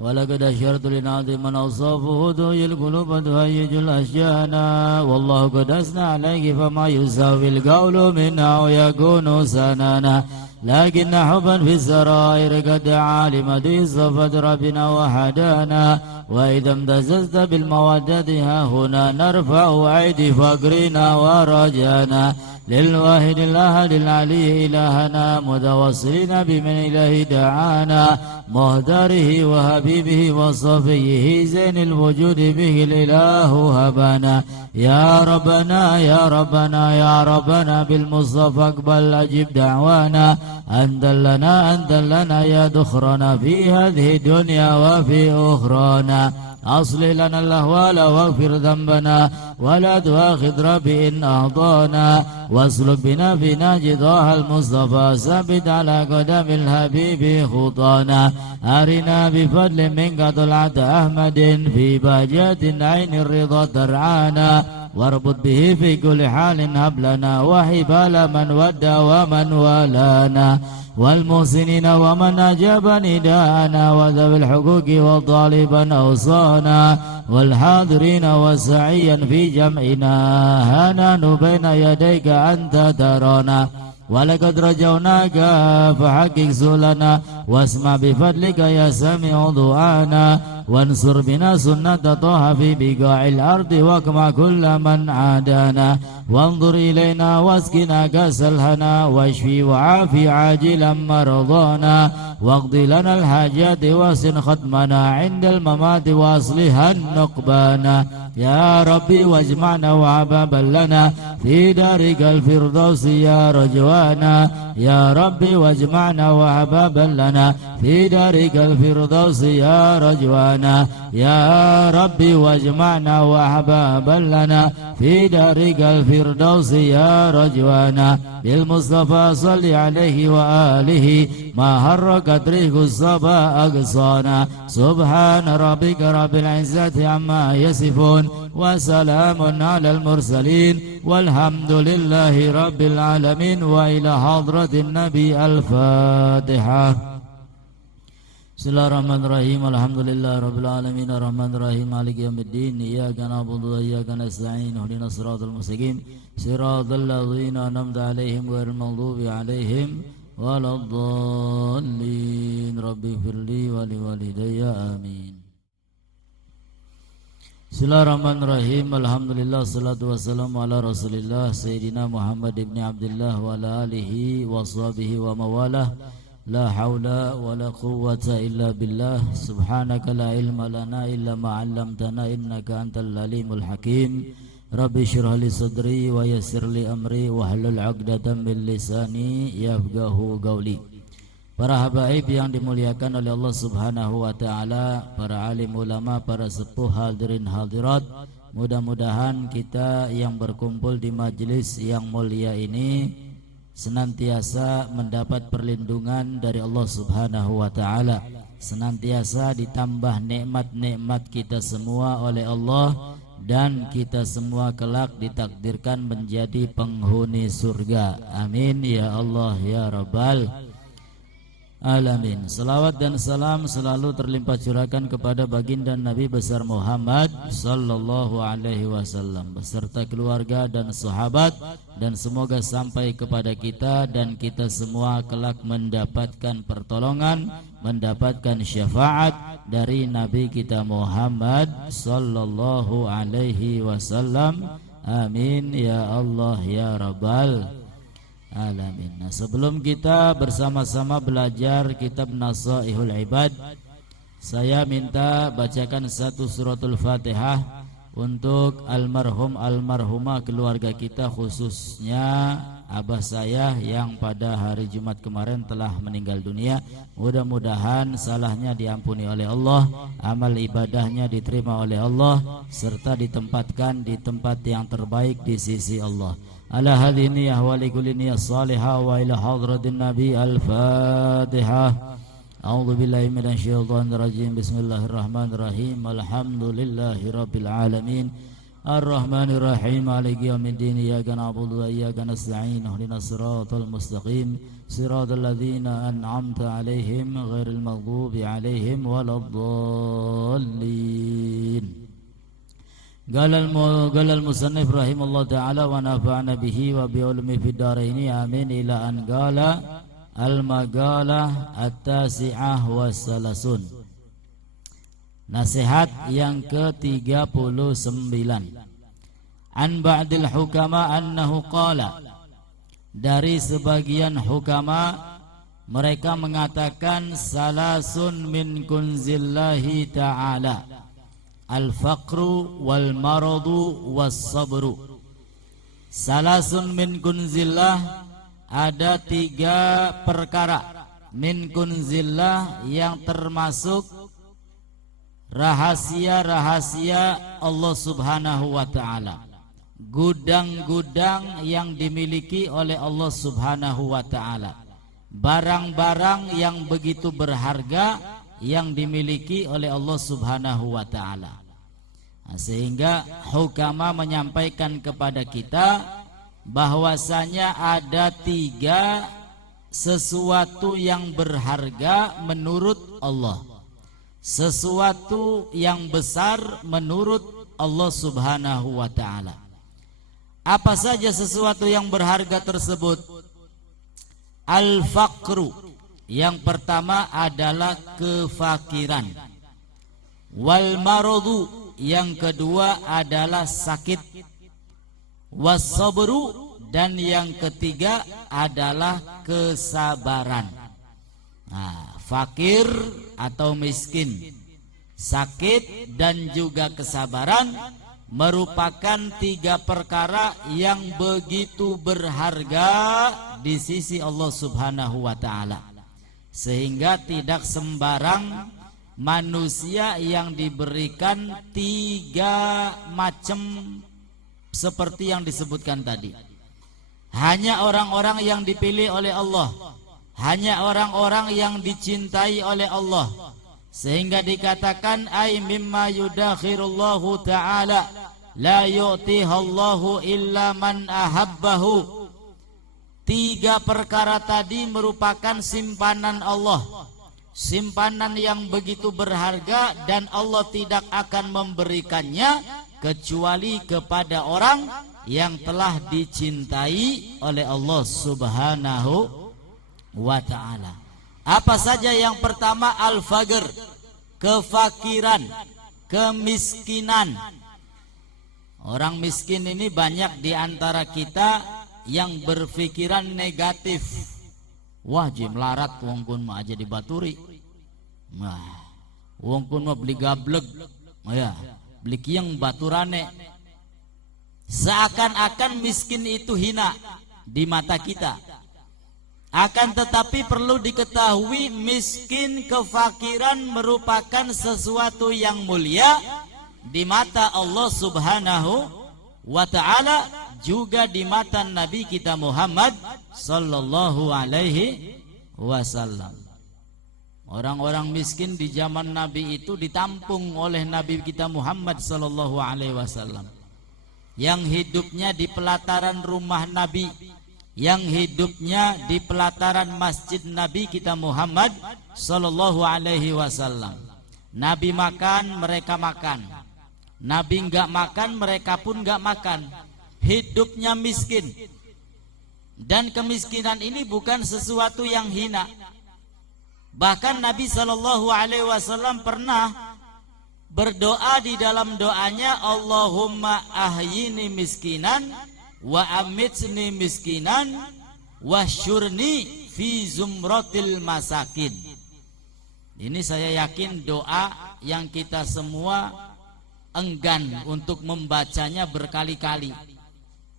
ولقد أشرت لناظم من أوصافه ذوي القلوب تهيج الأشجانا والله قد أثنى عليه فما يساوي القول منه ويكون سنانا لكن حبا في السرائر قد دعا لمدي صفت ربنا وحدانا وإذا امتززت بالمودة ها هنا نرفع أيدي فقرنا ورجانا للواحد الأحد العلي إلهنا متوصلين بمن إليه دعانا مهدره وحبيبه وصفيه زين الوجود به الإله هبانا يا ربنا يا ربنا يا ربنا بالمصطفى اقبل أجب دعوانا أنت لنا يا دخرنا في هذه الدنيا وفي أخرانا أصلح لنا الأهوال واغفر ذنبنا ولا تؤاخذ ربي إن أعطانا واسلك بنا في نهج طه المصطفى ثبت على قدم الحبيب خطانا أرنا بفضل منك طلعة أحمد في بهجة عين الرضا ترعانا واربط به في كل حال هب لنا وحبال من ودى ومن والانا والمحسنين ومن أجاب نداءنا وذوي الحقوق وطالبا أوصانا والحاضرين وسعيا في جمعنا هنان بين يديك أنت ترانا ولقد رجوناك فحقق سؤلنا واسمع بفضلك يا سامع دعانا وانصر بنا سنة طه في بقاع الأرض واقمع كل من عادانا وانظر إلينا واسقنا كأس الهنا واشفي وعافي عاجلا مرضانا واقض لنا الحاجات واسن ختمنا عند الممات واصلها نقبانا يا ربي واجمعنا وعبابا لنا في دارك الفردوس يا رجوانا يا ربي واجمعنا وعبابا لنا في دارك الفردوس يا رجوانا يا ربي واجمعنا وأحبابا لنا في دارك الفردوس يا رجوانا بالمصطفى صل عليه وآله ما حركت ريح الصبا أقصانا سبحان ربك رب العزة عما يصفون وسلام على المرسلين والحمد لله رب العالمين وإلى حضرة النبي الفاتحة. Bismillahirrahmanirrahim. Alhamdulillahirabbil alamin arrahmanirrahim maliki yaumiddin iyyaka na'budu wa iyyaka nasta'in ihdinas siratal mustaqim siratal ladzina an'amta 'alaihim ghairil maghdubi 'alaihim waladdallin rabbighfirli wa liwalidayya amin. Bismillahirrahmanirrahim. Alhamdulillah salatu wassalamu ala Rasulillah Sayyidina Muhammad ibn Abdullah wa ala alihi wa sahbihi wa mawalah. La haula wa la quwwata illa billah. Subhanaka la ilma lana illa ma 'allamtana innaka antal alimul hakim. Rabbi shrah li sadri wa yassir li amri wa hlul 'uqdatam min lisani yafqahu qawli. Para habaib yang dimuliakan oleh Allah Subhanahu wa taala, para alim ulama, para sepuh hadirin hadirat, mudah-mudahan kita yang berkumpul di majelis yang mulia ini senantiasa mendapat perlindungan dari Allah Subhanahu wa taala, senantiasa ditambah nikmat-nikmat kita semua oleh Allah, dan kita semua kelak ditakdirkan menjadi penghuni surga. Amin ya Allah ya Rabbal alamin. Salawat dan salam selalu terlimpah curahkan kepada baginda Nabi besar Muhammad sallallahu alaihi wasallam beserta keluarga dan sahabat, dan semoga sampai kepada kita dan kita semua kelak mendapatkan pertolongan, mendapatkan syafaat dari Nabi kita Muhammad sallallahu alaihi wasallam. Amin ya Allah ya Rabbal alamin. Nah, sebelum kita bersama-sama belajar kitab Nasaihul Ibad, saya minta bacakan satu suratul Fatihah untuk almarhum almarhumah keluarga kita, khususnya abah saya yang pada hari Jumat kemarin telah meninggal dunia. Mudah-mudahan salahnya diampuni oleh Allah, amal ibadahnya diterima oleh Allah, serta ditempatkan di tempat yang terbaik di sisi Allah. Ala hadhihi niyyah wa likulli niyyah salihah wa ila hadratin nabi al-fatihah. A'udzu billahi minasyaitonir rajim. Bismillahirrahmanirrahim. Alhamdulillahi rabbil alamin. Ar-rahmanir rahim. Maliki yaumiddin. Iyyaka na'budu wa iyyaka nasta'in. Ihdinas siratal mustaqim. Siratal ladzina an'amta 'alaihim ghairil maghdubi 'alaihim waladdallin. Galal musannif rahimahullah ta'ala wa nafa'ana bihi wa bi'ulmi fid dharaini amin ila an gala al-magalah at-tasi'ah wassalasun. Nasihat yang ke-39. An ba'dil hukama annahu qala, dari sebagian hukama mereka mengatakan salasun min kunzillahi ta'ala, al-faqru wal maradu was sabru. Salasun min kunzillah, ada 3 perkara min kunzillah yang termasuk rahasia-rahasia Allah Subhanahu wa ta'ala, gudang-gudang yang dimiliki oleh Allah Subhanahu wa ta'ala, barang-barang yang begitu berharga yang dimiliki oleh Allah Subhanahu wa ta'ala. Sehingga hukama menyampaikan kepada kita bahwasanya ada 3 sesuatu yang berharga menurut Allah, sesuatu yang besar menurut Allah Subhanahu wa ta'ala. Apa saja sesuatu yang berharga tersebut? Al-faqru, yang pertama adalah kefakiran. Wal maradu, yang kedua adalah sakit. Was-sabru, dan yang ketiga adalah kesabaran. Nah, fakir atau miskin, sakit dan juga kesabaran merupakan 3 perkara yang begitu berharga di sisi Allah Subhanahu wa ta'ala, sehingga tidak sembarang manusia yang diberikan 3 macam seperti yang disebutkan tadi. Hanya orang-orang yang dipilih oleh Allah, hanya orang-orang yang dicintai oleh Allah, sehingga dikatakan ay mimma yudakhirullahu ta'ala la yu'tihallahu illa man ahabbahu. 3 perkara tadi merupakan simpanan Allah, simpanan yang begitu berharga, dan Allah tidak akan memberikannya kecuali kepada orang yang telah dicintai oleh Allah Subhanahu wa ta'ala. Apa saja? Yang pertama al-faqr, kefakiran, kemiskinan. Orang miskin ini banyak di antara kita yang berpikiran negatif. Wah, jim larat wong kun mah aja dibaturi. Wah, wong kun mah beli gablek. Ya, beli kieng baturane. Seakan-akan miskin itu hina di mata kita. Akan tetapi perlu diketahui, miskin, kefakiran merupakan sesuatu yang mulia di mata Allah Subhanahu wa ta'ala, juga di mata Nabi kita Muhammad sallallahu alaihi wasallam. Orang-orang miskin di zaman Nabi itu ditampung oleh Nabi kita Muhammad sallallahu alaihi wasallam, yang hidupnya di pelataran rumah Nabi, yang hidupnya di pelataran masjid Nabi kita Muhammad sallallahu alaihi wasallam. Nabi makan, mereka makan. Nabi enggak makan, mereka pun enggak makan. Hidupnya miskin. Dan kemiskinan ini bukan sesuatu yang hina. Bahkan Nabi sallallahu alaihi wasallam pernah berdoa di dalam doanya, Allahumma ahyini miskinan wa amitni miskinan wa syurni fi zumratil masakin. Ini saya yakin doa yang kita semua enggan untuk membacanya berkali-kali.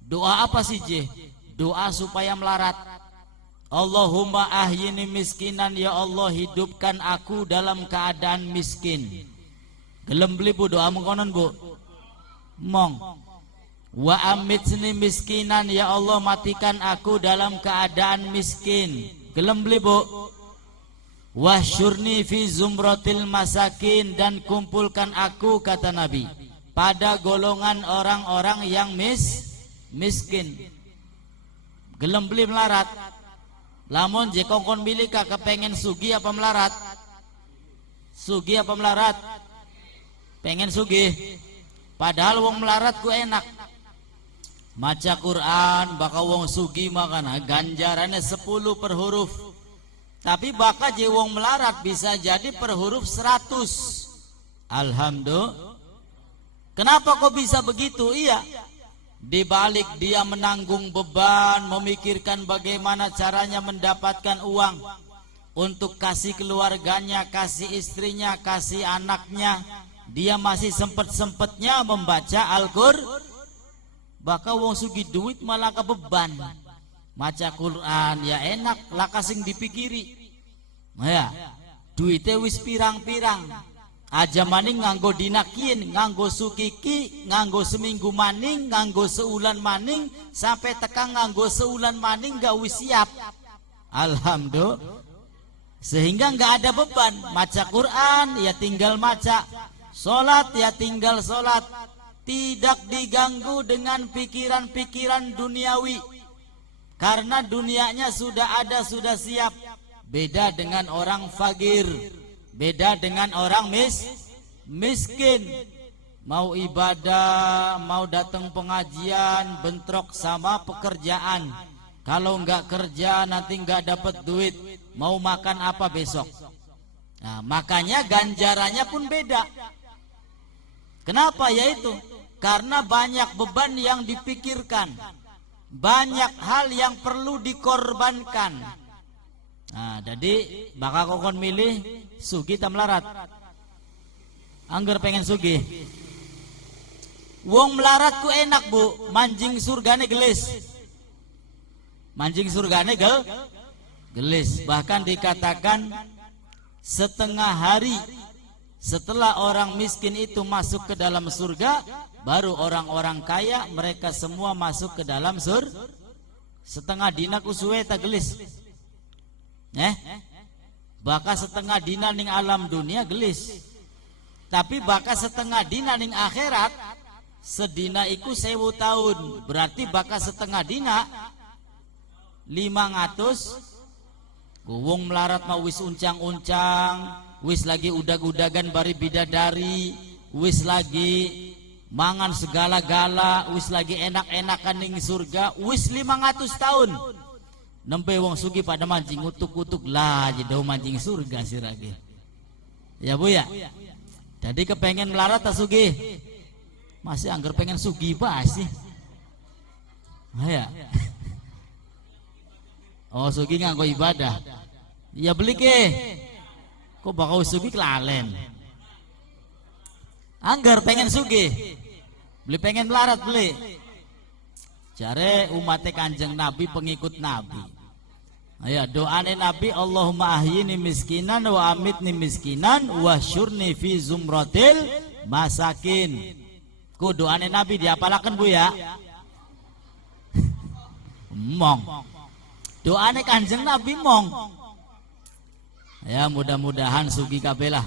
Doa apa sih, Je? Doa supaya melarat. Allahumma ahyini miskinan, ya Allah hidupkan aku dalam keadaan miskin. Gelem beli bu doa mengkonon bu? Mong. Wa amitni miskinan, ya Allah matikan aku dalam keadaan miskin. Gelem beli bu? Wasyurni fi zumratil masakin, dan kumpulkan aku, kata Nabi, pada golongan orang-orang yang miskin. Gelem beli melarat. Lamun je kongkon milika kepengen sugi apa melarat? Sugi apa melarat? Pengen sugi. Padahal wong melarat ku enak. Maca Quran bakal wong sugi makana ganjarannya 10 per huruf. Tapi bakal je wong melarat bisa jadi per huruf 100. Alhamdulillah. Kenapa kok bisa begitu? Iya. Di balik dia menanggung beban, memikirkan bagaimana caranya mendapatkan uang untuk kasih keluarganya, kasih istrinya, kasih anaknya, dia masih sempet-sempetnya membaca Al-Qur'an. Bakal wong sugi duit malah kebeban. Maca Quran ya enak, lah kasing dipikiri. Ya, duitnya wis pirang-pirang. Aja maning nganggo dinakin, nganggo sukiki, nganggo seminggu maning, nganggo seulan maning, sampai tekang nganggo seulan maning gak wis siap. Alhamdulillah. Sehingga nggak ada beban. Maca Quran ya tinggal maca, sholat ya tinggal sholat, tidak diganggu dengan pikiran-pikiran duniawi, karena dunianya sudah ada, sudah siap. Beda dengan orang fakir, beda dengan orang miskin. Mau ibadah, mau datang pengajian, bentrok sama pekerjaan. Kalau nggak kerja nanti nggak dapat duit. Mau makan apa besok? Nah, makanya ganjarannya pun beda. Kenapa? Yaitu karena banyak beban yang dipikirkan, banyak hal yang perlu dikorbankan. Nah, jadi bakal kokon milih sugi tam melarat. Angger pengen sugi. Wong melarat ku enak bu, manjing surgane gelis. Manjing surgane gelis. Bahkan dikatakan setengah hari setelah orang miskin itu masuk ke dalam surga, baru orang-orang kaya mereka semua masuk ke dalam surga. Setengah dina kusuwe tak gelis. Baka setengah dina ning alam dunia gelis. Tapi baka setengah dina ning akhirat, sedina iku 1000 tahun. Berarti baka setengah dina 500. Wong melarat mau wis uncang-uncang, wis lagi udag-udagan bari bidadari, wis lagi mangan segala-gala, wis lagi enak-enakan ning surga, wis 500 tahun. Nempe wong sugi pada mancing utuk-utuk lah jauh mancing surga sirage. Ya bu ya. Jadi kepengen melarat tak sugi. Masih anggar pengen sugi pasti. Ya. Oh sugi nganggo ibadah. Ya beli ke. Kok bakal sugi kelalen. Anggar pengen sugi. Beli pengen melarat beli. Jare umatnya Kanjeng Nabi, pengikut Nabi. Ayo doane Nabi, Allahumma ahyini miskinan wa amitni miskinan wa syurni fi zumratil masakin. Ku doane Nabi diapalakan bu ya. Mong. Doane Kanjeng Nabi mong. Ya mudah-mudahan sugi kabelah,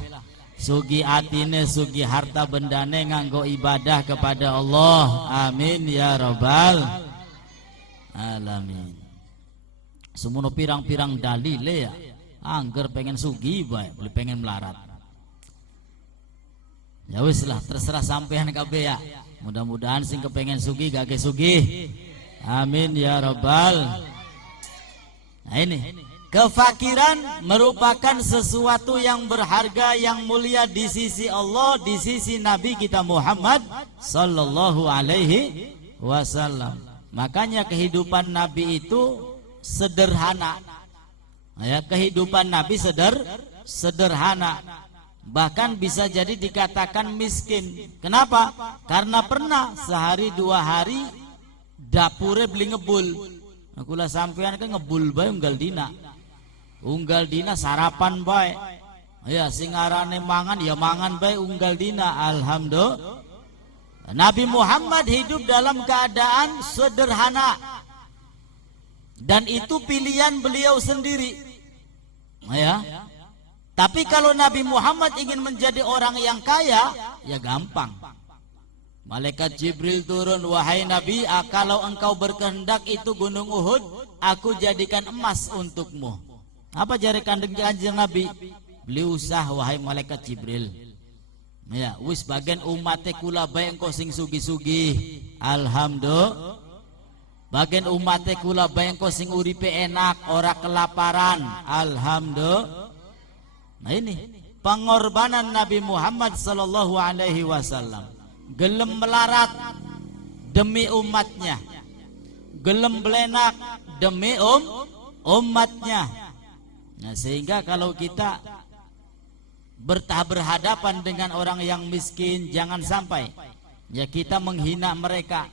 sugi atine, sugi harta bendane nganggo ibadah kepada Allah. Amin ya rabbal alamin. Semono pirang-pirang dalile ya. Angger pengen sugi bae, beli pengen melarat. Ya wis lah, terserah sampean kabeh ya. Mudah-mudahan sing kepengen sugi gak sugi. Amin ya rabbal. Nah ini, kefakiran merupakan sesuatu yang berharga, yang mulia di sisi Allah, di sisi Nabi kita Muhammad sallallahu alaihi wasallam. Makanya kehidupan Nabi itu sederhana. Ya, kehidupan Nabi sederhana. Bahkan bisa jadi dikatakan miskin. Kenapa? Karena pernah sehari 2 hari dapure beli ngebul. Aku lah sampean kan ngebul bae unggal dina sarapan bae. Ya singarane mangan ya mangan bae unggal dina. Alhamdulillah. Nabi Muhammad hidup dalam keadaan sederhana. Dan itu pilihan beliau sendiri. Ya. Tapi kalau Nabi Muhammad ingin menjadi orang yang kaya, ya gampang. Malaikat Jibril turun, wahai Nabi, kalau engkau berkehendak itu gunung Uhud, aku jadikan emas untukmu. Apa jari Kanjeng Nabi? Beli usah wahai malaikat Jibril. Ya, wis bagian umatnya kula bae engkau sing sugi-sugi. Alhamdulillah. Bagian umatnya kula bae engkau sing uripe enak, ora kelaparan. Alhamdulillah. Nah ini pengorbanan Nabi Muhammad sallallahu alaihi wasallam. Gelem melarat demi umatnya, gelem belenak demi umatnya. Nah sehingga kalau kita berhadapan dengan orang yang miskin, jangan sampai ya kita menghina mereka.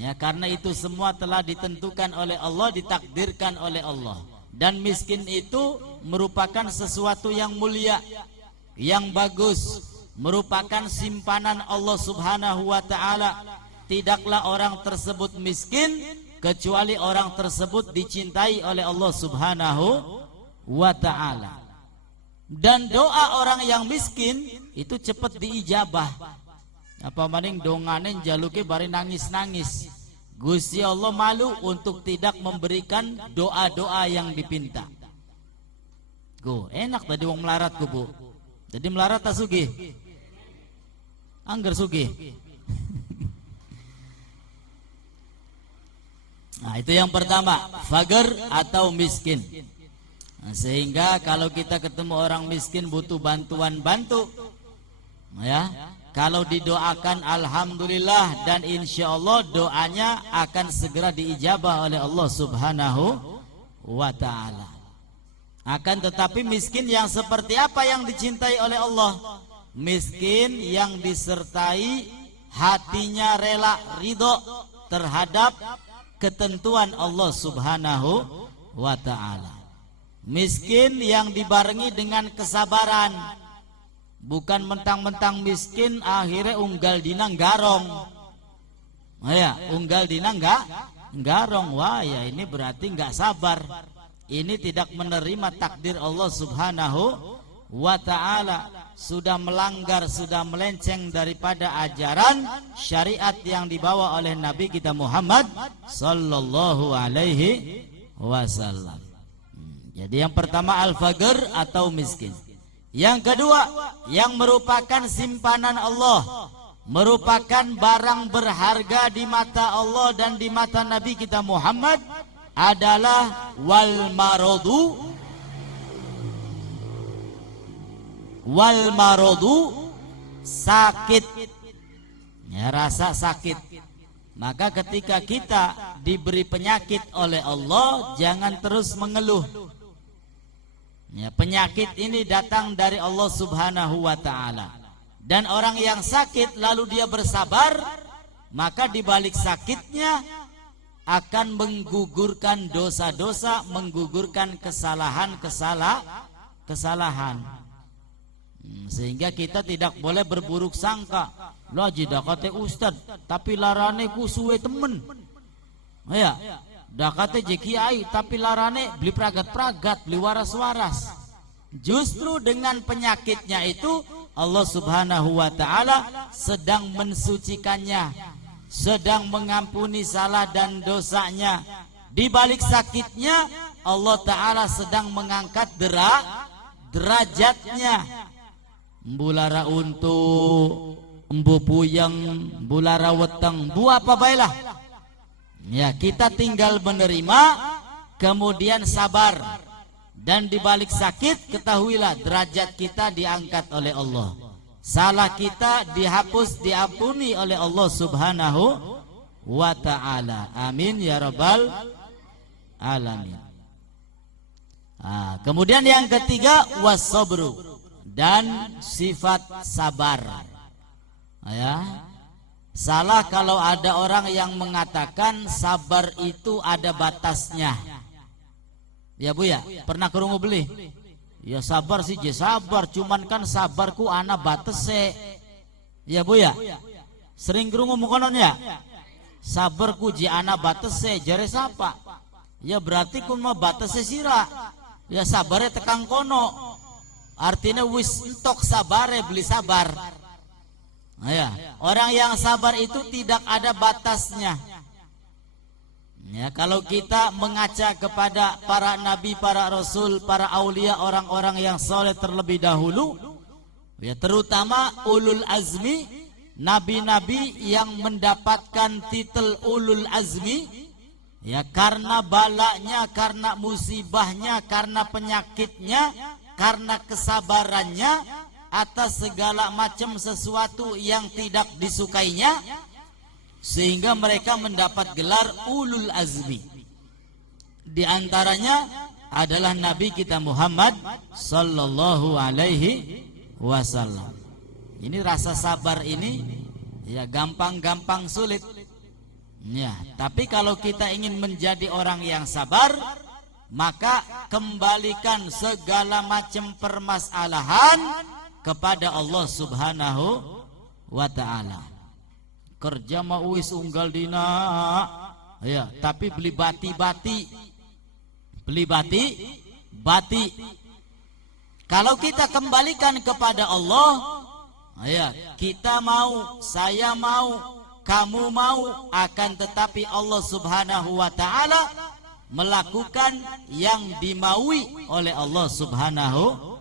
Ya karena itu semua telah ditentukan oleh Allah, ditakdirkan oleh Allah. Dan miskin itu merupakan sesuatu yang mulia. yang bagus, merupakan simpanan Allah Subhanahu wa ta'ala. Tidaklah orang tersebut miskin kecuali orang tersebut dicintai oleh Allah Subhanahu wa ta'ala. Dan doa orang yang miskin itu cepat diijabah. Apa maning dongane jaluke bari nangis-nangis. Gusti Allah malu untuk tidak memberikan doa-doa yang dipinta. Go, enak tadi wong melarat ku, Bu. Jadi melarat tak sugih? Angger sugih. Nah, itu yang pertama, fakir atau miskin. Nah, sehingga kalau kita ketemu orang miskin butuh bantuan, bantu. Ya, kalau didoakan alhamdulillah dan insya Allah doanya akan segera diijabah oleh Allah Subhanahu wa ta'ala. Akan tetapi miskin yang seperti apa yang dicintai oleh Allah? Miskin yang disertai hatinya rela ridho terhadap ketentuan Allah Subhanahu wa ta'ala. Miskin yang dibarengi dengan kesabaran. Bukan mentang-mentang miskin akhirnya unggal dina garong. Ya, unggal dina garong. Wah, ya ini berarti enggak sabar. Ini tidak menerima takdir Allah Subhanahu wa ta'ala. Sudah melanggar, sudah melenceng daripada ajaran syariat yang dibawa oleh Nabi kita Muhammad sallallahu alaihi wasallam. Jadi yang pertama al-faqir atau miskin. Yang kedua, yang merupakan simpanan Allah, merupakan barang berharga di mata Allah dan di mata Nabi kita Muhammad adalah wal marodu sakit. Ya, rasa sakit. Maka ketika kita diberi penyakit oleh Allah, jangan terus mengeluh. Ya, penyakit ini datang dari Allah Subhanahu wa ta'ala. Dan orang yang sakit lalu dia bersabar, maka di balik sakitnya akan menggugurkan dosa-dosa, menggugurkan kesalahan. Sehingga kita tidak boleh berburuk sangka. Lah jidak kate ustad, tapi larane ku suwe temen. Ya, dakate je kiai tapi larane beli pragat-pragat, beli waras-waras. Justru dengan penyakitnya itu Allah Subhanahu wa ta'ala sedang mensucikannya, sedang mengampuni salah dan dosanya. Di balik sakitnya Allah ta'ala sedang mengangkat derajatnya. Mbulara untuk embu puyeng, bulara weteng, bu apa baiklah. Ya, kita tinggal menerima, kemudian sabar. Dan di balik sakit, ketahuilah derajat kita diangkat oleh Allah. Salah kita dihapus, diampuni oleh Allah Subhanahu wa ta'ala. Amin ya rabbal alamin. Kemudian yang ketiga, was-sabru, dan sifat sabar. Ya. Salah kalau ada orang yang mengatakan sabar itu ada batasnya. Ya Bu ya, pernah kerungu beli? Ya sabar sih, sabar, cuman kan sabarku ana batese. Ya Bu ya, sering kerungu mukonon ya. Sabarku ji ana batese, jare sapa? Ya berarti kun mah batese sira. Ya sabare tekang kono. Artinya wis entok sabare beli sabar. Ya, orang yang sabar itu tidak ada batasnya. Ya, kalau kita mengaca kepada para nabi, para rasul, para aulia, orang-orang yang soleh terlebih dahulu, ya terutama ulul azmi, nabi-nabi yang mendapatkan titel ulul azmi, ya karena balanya, karena musibahnya, karena penyakitnya, karena kesabarannya atas segala macam sesuatu yang tidak disukainya, sehingga mereka mendapat gelar ulul azmi. Di antaranya adalah Nabi kita Muhammad sallallahu alaihi wasallam. Ini rasa sabar ini ya gampang-gampang sulit. Ya, tapi kalau kita ingin menjadi orang yang sabar, maka kembalikan segala macam permasalahan kepada Allah Subhanahu wa ta'ala. Kerja mau wis unggal dina ya, tapi beli bati-bati. Kalau kita kembalikan kepada Allah, ya, kita mau, saya mau, kamu mau, akan tetapi Allah Subhanahu wa ta'ala melakukan yang dimaui oleh Allah Subhanahu.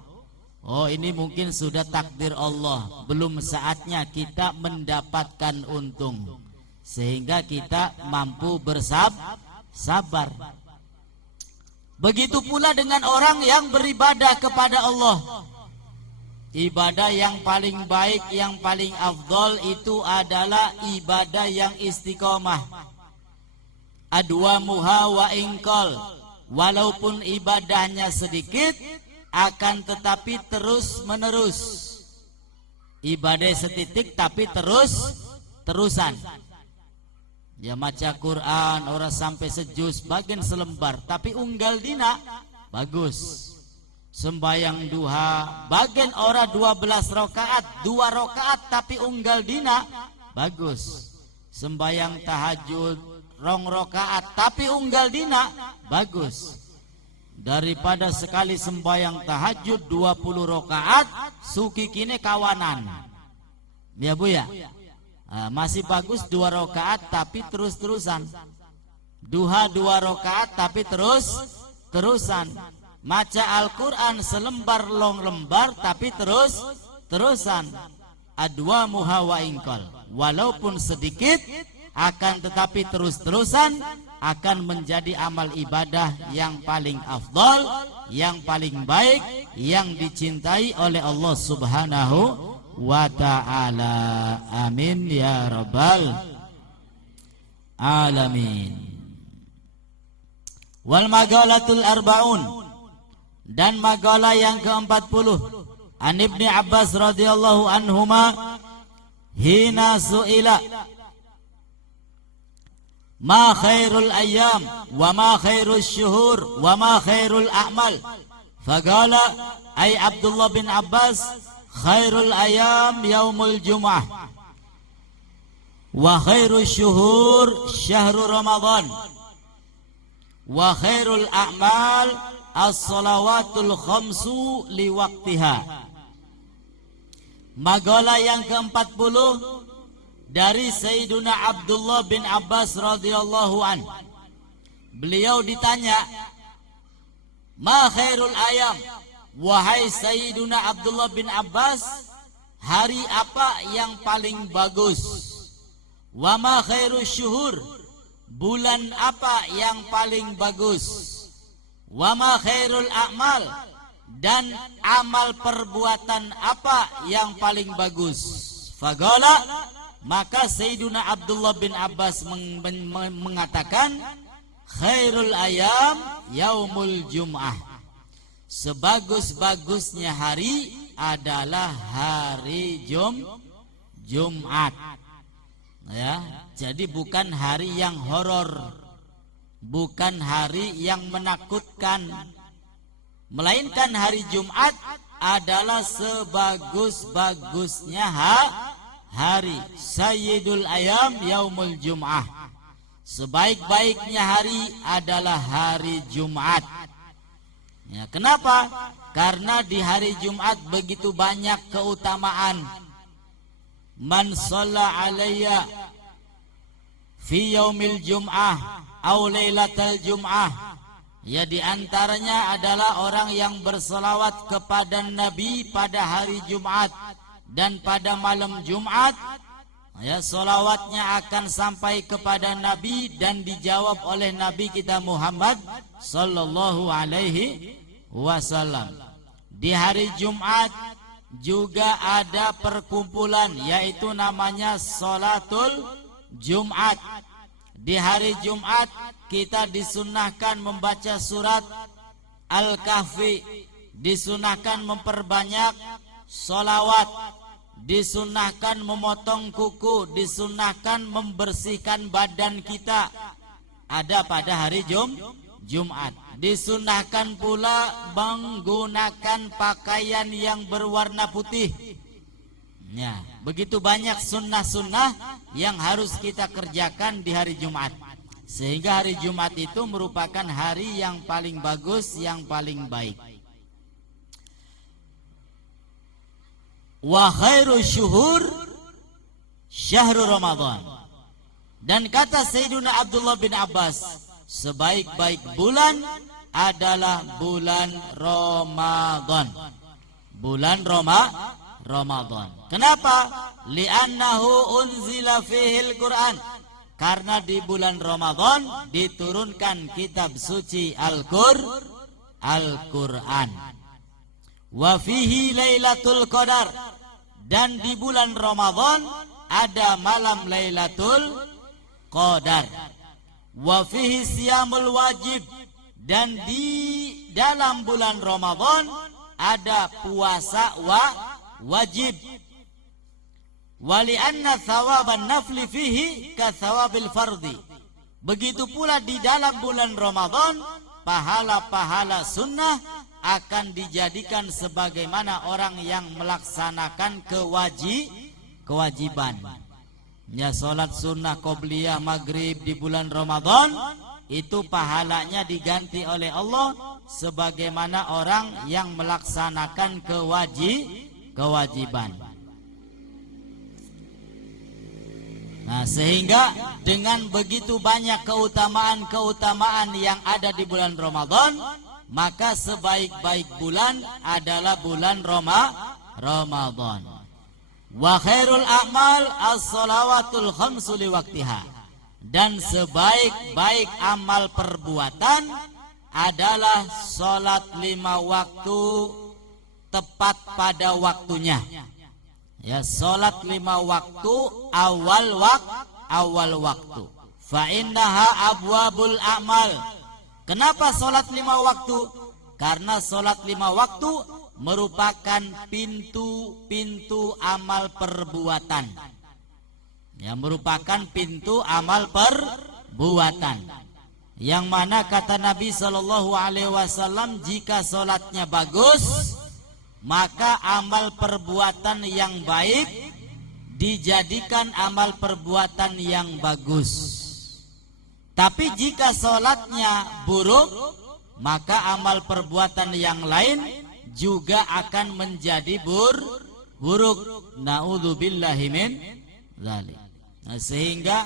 Oh, ini mungkin sudah takdir Allah, belum saatnya kita mendapatkan untung sehingga kita mampu bersabar. Begitu pula dengan orang yang beribadah kepada Allah. Ibadah yang paling baik, yang paling afdol itu adalah ibadah yang istiqomah. Adwamuha wa ingkol, walaupun ibadahnya sedikit, akan tetapi terus menerus. Ibadah setitik tapi terusan. Ya, maca Quran orang sampai sejus, bagian selembar, tapi unggal dina bagus. Sembayang duha, bagian ora 12 rakaat, 2 rakaat tapi unggal dina bagus. Sembayang tahajud 2 rakaat tapi unggal dina bagus. Daripada sekali sembayang tahajud 20 rakaat suki kini kawanan. Ya Bu ya. Masih bagus 2 rakaat tapi terus-terusan. Duha 2 rakaat tapi terusan. Maca Al-Quran selembar long lembar tapi terusan. Adwa muha wa ingkol, walaupun sedikit akan tetapi terus-terusan akan menjadi amal ibadah yang paling afdal, yang paling baik, yang dicintai oleh Allah Subhanahu wa ta'ala. Amin ya rabbal alamin. Wal magalatul arba'un, dan magalah yang ke-40, an Ibni Abbas radhiyallahu anhuma hina su'ila ma khairul ayyam wa ma khairul syuhur wa ma khairul a'mal, faqala ay Abdullah bin Abbas khairul ayyam yaumul jum'ah wa khairul syuhur syahrul ramadan wa khairul a'mal as-salawatul khamsu liwaktiha. Magalah yang ke-40 dari Sayyiduna Abdullah bin Abbas radhiyallahu an. Beliau ditanya, ma khairul ayam, wahai Sayyiduna Abdullah bin Abbas, hari apa yang paling bagus? Wa ma khairul syuhur, bulan apa yang paling bagus? Wa ma khairul a'mal, dan amal perbuatan apa yang paling bagus? Faqala, maka Sayyiduna Abdullah bin Abbas mengatakan, khairul ayam yaumul jum'ah, sebagus-bagusnya hari adalah hari Jumat. Ya, jadi bukan hari yang horor, bukan hari yang menakutkan, melainkan hari Jumat adalah sebagus-bagusnya hari. Sayyidul ayam yaumul jum'ah, sebaik-baiknya hari adalah hari Jumat. Ya, kenapa? Karena di hari Jumat begitu banyak keutamaan. Man shalla alayya fi yaumil jum'ah aw lailatal jum'ah, ya, di antaranya adalah orang yang berselawat kepada Nabi pada hari Jumat dan pada malam Jumat, ya, selawatnya akan sampai kepada Nabi dan dijawab oleh Nabi kita Muhammad sallallahu alaihi wasallam. Di hari Jumat juga ada perkumpulan, yaitu namanya Salatul Jumat. Di hari Jumat kita disunahkan membaca surat Al-Kahfi, disunahkan memperbanyak solawat, disunahkan memotong kuku, disunahkan membersihkan badan kita. Ada pada hari Jumat. Disunahkan pula menggunakan pakaian yang berwarna putih. Ya, begitu banyak sunnah-sunnah yang harus kita kerjakan di hari Jumat. Sehingga hari Jumat itu merupakan hari yang paling bagus, yang paling baik. Wa khairu syuhur syahrul Ramadan. Dan kata Sayyiduna Abdullah bin Abbas, sebaik-baik bulan adalah bulan Ramadan. Bulan Ramadan. Kenapa? Li'annahu unzila fihil Quran. Karena di bulan Ramadan diturunkan kitab suci Al-Quran. Wa fihi Lailatul Qadar. Dan di bulan Ramadan ada malam Lailatul Qadar. Wa fihi siyamul wajib. Dan di dalam bulan Ramadan ada puasa wajib. Wa li'anna thawaban nafli fihi ka thawabil fardi. Begitu pula di dalam bulan Ramadan pahala-pahala sunnah akan dijadikan sebagaimana orang yang melaksanakan kewajiban. Ya, salat sunnah qobliyah maghrib di bulan Ramadan itu pahalanya diganti oleh Allah sebagaimana orang yang melaksanakan kewajiban. Nah, sehingga dengan begitu banyak keutamaan yang ada di bulan Ramadan, maka sebaik-baik bulan adalah bulan Ramadan. Wa khairul a'mal as-salawatul khamsu li waqtiha. Dan sebaik-baik amal perbuatan adalah salat 5 waktu tepat pada waktunya. Ya, salat 5 waktu awal waktu. Fa innaha abwabul a'mal. Kenapa salat 5 waktu? Karena salat 5 waktu merupakan pintu-pintu amal perbuatan. Ya, merupakan pintu amal perbuatan. Yang mana kata Nabi sallallahu alaihi wasallam, jika salatnya bagus, maka amal perbuatan yang baik dijadikan amal perbuatan yang bagus. Tapi jika sholatnya buruk, maka amal perbuatan yang lain juga akan menjadi buruk. Na'udzubillahi min dzalik. Nah, sehingga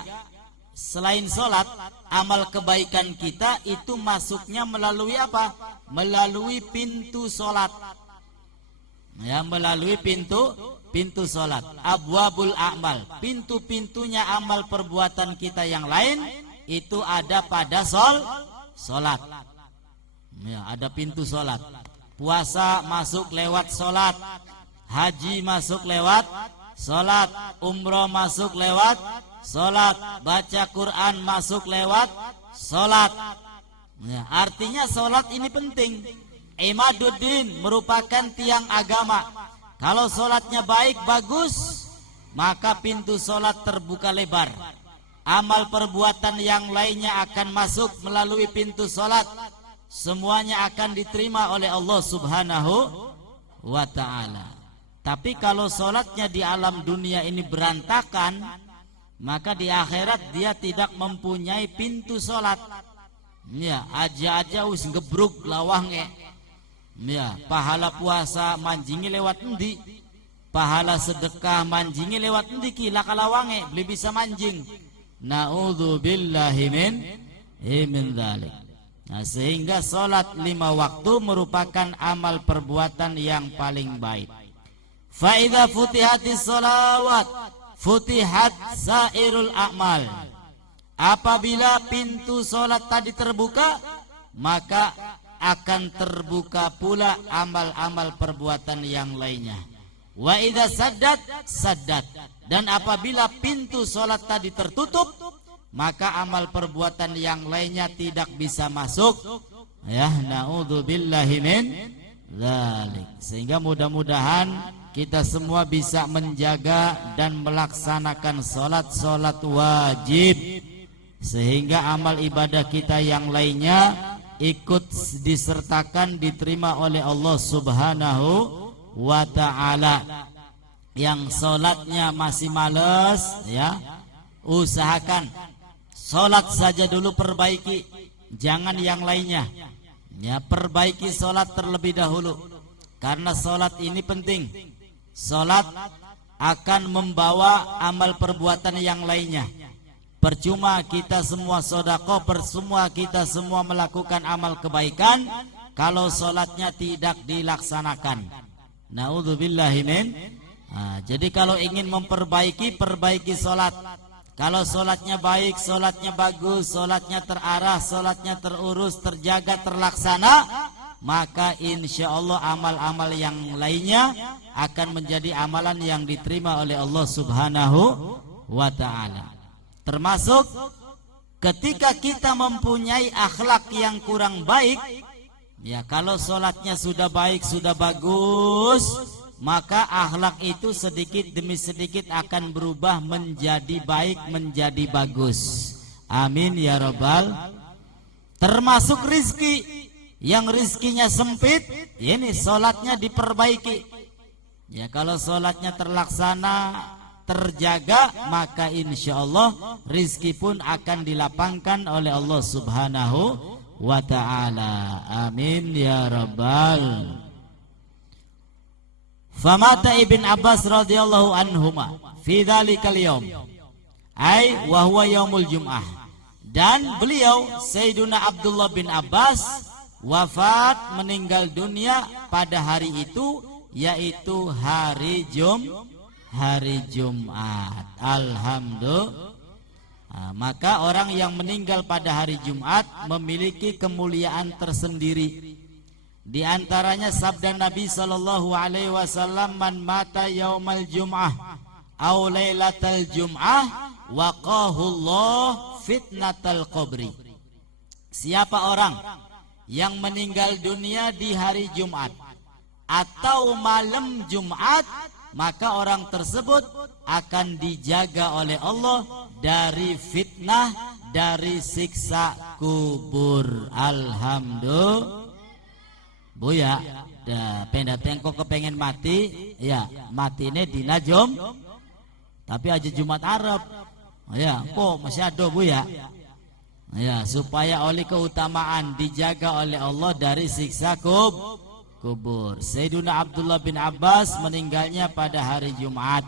selain sholat, amal kebaikan kita itu masuknya melalui apa? Melalui pintu sholat. Ya, melalui pintu sholat. Abwabul a'mal. Pintu-pintunya amal perbuatan kita yang lain itu ada pada sholat. Ya, ada pintu sholat. Puasa masuk lewat sholat. Haji masuk lewat sholat. Umroh masuk lewat sholat. Baca Quran masuk lewat sholat. Ya, artinya sholat ini penting. Imaduddin merupakan tiang agama. Kalau sholatnya baik, bagus, maka pintu sholat terbuka lebar. Amal perbuatan yang lainnya akan masuk melalui pintu sholat. Semuanya akan diterima oleh Allah subhanahu wa ta'ala. Tapi kalau sholatnya di alam dunia ini berantakan, maka di akhirat dia tidak mempunyai pintu sholat. Ya, aja wis gebruk lawange. Ya, pahala puasa manjingi lewat endi? Pahala sedekah manjingi lewat endi ki lakalawange beli bisa manjing. Na'udzubillahi min dzalik. Nah, sehingga salat 5 waktu merupakan amal perbuatan yang paling baik. Fa idza futihatis shalawat futihat sairul a'mal. Apabila pintu salat tadi terbuka, maka akan terbuka pula amal-amal perbuatan yang lainnya. Wa idza saddat. Dan apabila pintu salat tadi tertutup, maka amal perbuatan yang lainnya tidak bisa masuk. Ya, na'udzubillahi min dzalik. Sehingga mudah-mudahan kita semua bisa menjaga dan melaksanakan salat wajib, sehingga amal ibadah kita yang lainnya ikut disertakan diterima oleh Allah Subhanahu wa ta'ala. Yang sholatnya masih males, ya, usahakan sholat saja dulu, perbaiki, jangan yang lainnya, ya, perbaiki sholat terlebih dahulu, karena sholat ini penting. Sholat akan membawa amal perbuatan yang lainnya. Percuma kita semua sedekah, percuma kita semua melakukan amal kebaikan kalau sholatnya tidak dilaksanakan. Naudzubillahi min. Jadi kalau ingin memperbaiki, perbaiki sholat. Kalau sholatnya baik, sholatnya bagus, sholatnya terarah, sholatnya terurus, terjaga, terlaksana, maka insya Allah amal-amal yang lainnya akan menjadi amalan yang diterima oleh Allah Subhanahu wa ta'ala. Termasuk ketika kita mempunyai akhlak yang kurang baik, ya, kalau sholatnya sudah baik, sudah bagus, maka akhlak itu sedikit demi sedikit akan berubah menjadi baik, menjadi bagus. Amin ya rabbal. Termasuk rizki, yang rizkinya sempit, ini sholatnya diperbaiki. Ya, kalau sholatnya terlaksana, terjaga, maka insya Allah rizki pun akan dilapangkan oleh Allah Subhanahu wa ta'ala. Amin ya rabbal. Famata Ibn Abbas radhiyallahu anhuma fi dzalikal yaum, ai wa huwa yaumul jum'ah. Dan beliau Sayyiduna Abdullah bin Abbas wafat, meninggal dunia pada hari itu, yaitu hari Jumat. Alhamdulillah. Maka orang yang meninggal pada hari Jumat memiliki kemuliaan tersendiri. Di antaranya sabda Nabi sallallahu alaihi wasallam, man mata yaumal jum'ah aw lailatal jum'ah waqahullah fitnatal qabri. Siapa orang yang meninggal dunia di hari Jumat atau malam Jumat, maka orang tersebut akan dijaga oleh Allah dari fitnah, dari siksa kubur. Alhamdulillah. Bu ya, pendat tengkok kepengen mati, ya, mati ini di Najom, tapi aja Jumat Arab, ya, kok masih ada bu ya, ya, supaya oleh keutamaan dijaga oleh Allah dari siksa kubur. Sayyiduna Abdullah bin Abbas meninggalnya pada hari Jumat,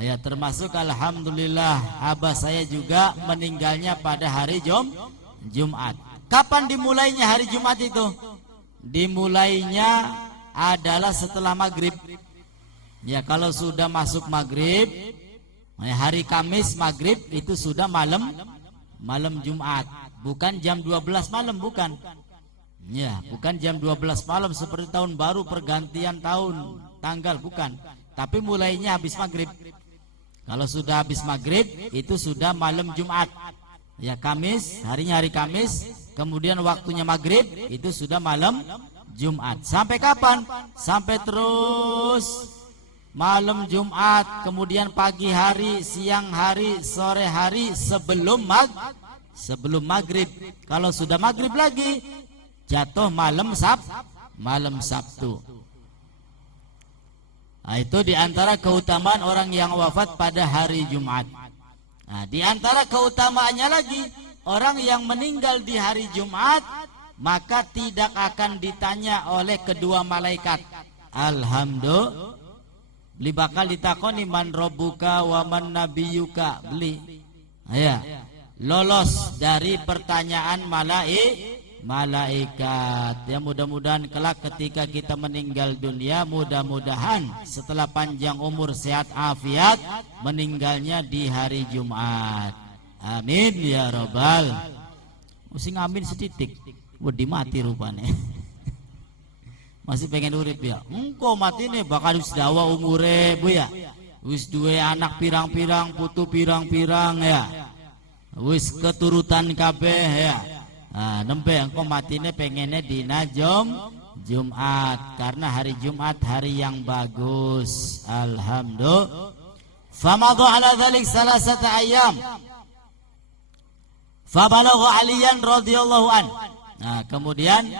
ya, termasuk alhamdulillah abah saya juga meninggalnya pada hari Jumat. Kapan dimulainya hari Jumat itu? Dimulainya adalah setelah maghrib. Ya, kalau sudah masuk maghrib, hari Kamis maghrib itu sudah malam Jumat, bukan jam 12 malam, bukan. Ya, bukan jam 12 malam seperti tahun baru, pergantian tahun tanggal, bukan. Tapi mulainya habis maghrib. Kalau sudah habis maghrib itu sudah malam Jumat. Ya, Kamis, harinya hari Kamis, kemudian waktunya maghrib itu sudah malam Jumat. Sampai kapan? Sampai terus malam Jumat, kemudian pagi hari, siang hari, sore hari, sebelum maghrib. Kalau sudah maghrib lagi, jatuh malam Sabtu. Nah, itu diantara keutamaan orang yang wafat pada hari Jumat. Nah, di antara keutamaannya lagi, orang yang meninggal di hari Jumat maka tidak akan ditanya oleh kedua malaikat. Alhamdulillah. Beli bakal ditakoni man robbuka wa man nabiyuka. Beli, ya, lolos dari pertanyaan malaikat. Ya, mudah-mudahan kelak ketika kita meninggal dunia, mudah-mudahan setelah panjang umur, sehat afiat, meninggalnya di hari Jumat. Amin ya rabbal. Mesti ngamin setitik, wedi mati rupanya. Masih pengen urip ya. Engkau mati nih bakal wis dawa umure bu ya. Wis duwe anak pirang-pirang, putu pirang-pirang ya. Wis keturutan kabeh ya. Nah, nembe engkau matine pengennya di Jumat, karena hari Jumat hari yang bagus. Alhamdulillah. Famadhu ala dzalik salasata ayyam. Fabalagha Aliyan radhiyallahu an Nah, kemudian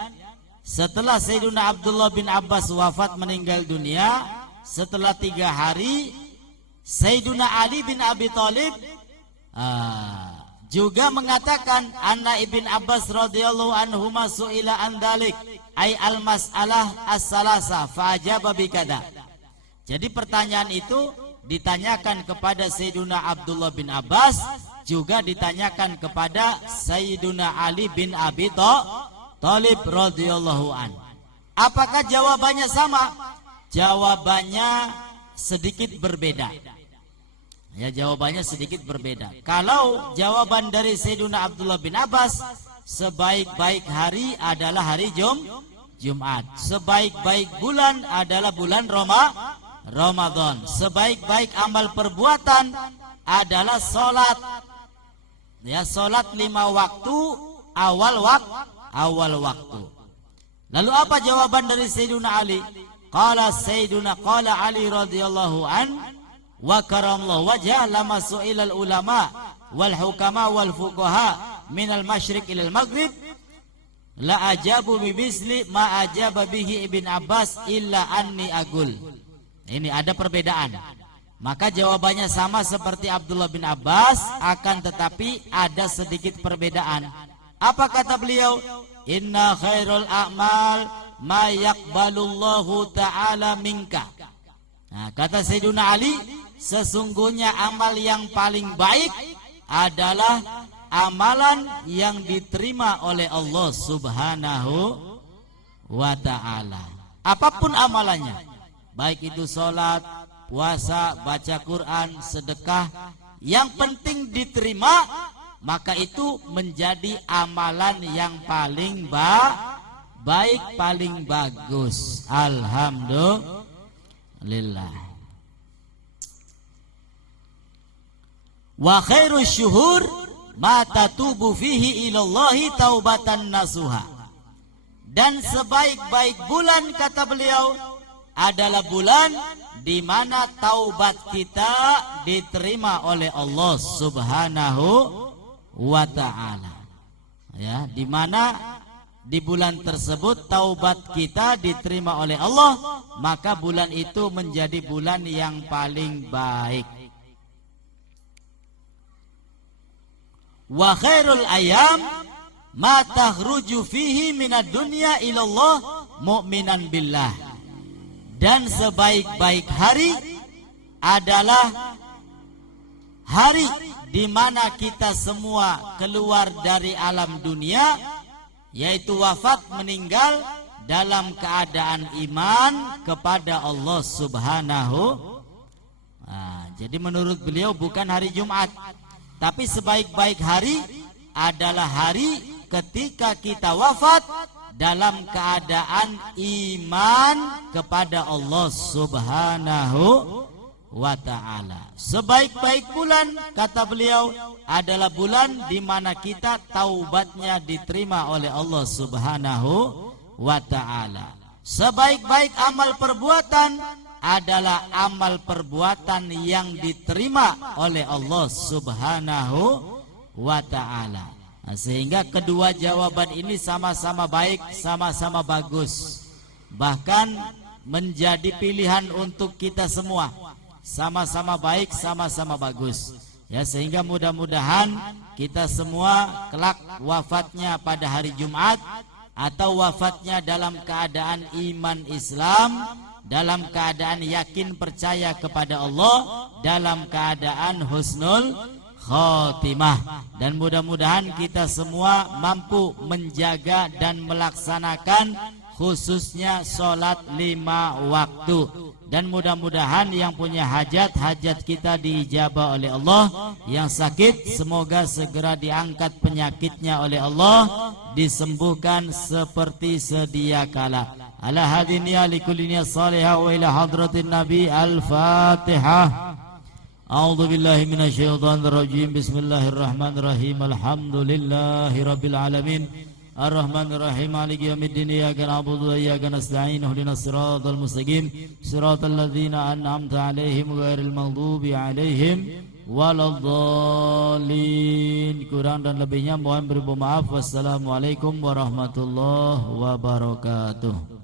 setelah Sayyiduna Abdullah bin Abbas wafat meninggal dunia, setelah 3 hari Sayyiduna Ali bin Abi Thalib juga mengatakan anna Ibn Abbas radhiyallahu anhu su'ila an dzalik ay al mas'alah as-salasa fa ajaba bikada. Jadi pertanyaan itu ditanyakan kepada Sayyiduna Abdullah bin Abbas, juga ditanyakan kepada Sayyiduna Ali bin Abi Thalib radhiyallahu an. Apakah jawabannya sama? Jawabannya sedikit berbeda. Ya, jawabannya sedikit berbeda. Kalau jawaban dari Sayyiduna Abdullah bin Abbas, sebaik-baik hari adalah hari Jumat. Sebaik-baik bulan adalah bulan Ramadan. Sebaik-baik amal perbuatan adalah salat. Ya, salat 5 waktu awal waktu. Lalu apa jawaban dari Sayyiduna Ali? Qala Ali radhiyallahu an wa karamallahu wajah lama su'ilal ulama wal hukama wal fuqaha minal masyriq ilal maghrib la ajabu bibisli ma ajaba bihi Ibn Abbas illa anni agul. Ini ada perbedaan. Maka jawabannya sama seperti Abdullah bin Abbas, akan tetapi ada sedikit perbedaan. Apa kata beliau? Inna khairul a'mal ma yaqbalullahu ta'ala minka. Nah, kata Sayyiduna Ali, sesungguhnya amal yang paling baik adalah amalan yang diterima oleh Allah Subhanahu wa ta'ala. Apapun amalannya, baik itu sholat, puasa, baca Quran, sedekah, yang penting diterima, maka itu menjadi amalan yang paling baik, paling bagus. Alhamdulillah. Wa khairu syuhur ma tatubu fihi ilallahi taubatan nasuha. Dan sebaik-baik bulan, kata beliau, adalah bulan di mana taubat kita diterima oleh Allah Subhanahu wa ta'ala. Ya, di mana di bulan tersebut taubat kita diterima oleh Allah, maka bulan itu menjadi bulan yang paling baik. Wa khairul ayam ma takhruju fihi minad dunya ilallah mu'minan billah. Dan sebaik-baik hari adalah hari di mana kita semua keluar dari alam dunia, yaitu wafat, meninggal dalam keadaan iman kepada Allah Subhanahu. Jadi menurut beliau bukan hari Jumat, tapi sebaik-baik hari adalah hari ketika kita wafat dalam keadaan iman kepada Allah Subhanahu wa ta'ala. Sebaik-baik bulan, kata beliau, adalah bulan di mana kita taubatnya diterima oleh Allah Subhanahu wa ta'ala. Sebaik-baik amal perbuatan adalah amal perbuatan yang diterima oleh Allah Subhanahu wa ta'ala. Nah, sehingga kedua jawaban ini sama-sama baik, sama-sama bagus, bahkan menjadi pilihan untuk kita semua. Sama-sama baik, sama-sama bagus. Ya, sehingga mudah-mudahan kita semua kelak wafatnya pada hari Jumat, atau wafatnya dalam keadaan iman Islam, dalam keadaan yakin percaya kepada Allah, dalam keadaan husnul khotimah. Dan mudah-mudahan kita semua mampu menjaga dan melaksanakan khususnya sholat 5 waktu. Dan mudah-mudahan yang punya hajat kita diijabah oleh Allah. Yang sakit semoga segera diangkat penyakitnya oleh Allah, disembuhkan seperti sedia kala. Ala hadiniya likullinya salihah wa ila hadratin nabi. Al-Fatihah. A'udzu billahi minasyaitonir rajim. Bismillahirrahmanirrahim. Alhamdulillahi rabbil alamin. Ar-Rahmanir Rahim. Maliki yaumiddin. Iyyaka na'budu wa iyyaka nasta'in. Ihdinas siratal mustaqim. Siratal ladzina an'amta 'alaihim ghairil maghdubi 'alaihim waladdallin. muslimin, kurang dan lebihnya mohon bermaaf. Wassalamualaikum warahmatullahi wabarakatuh.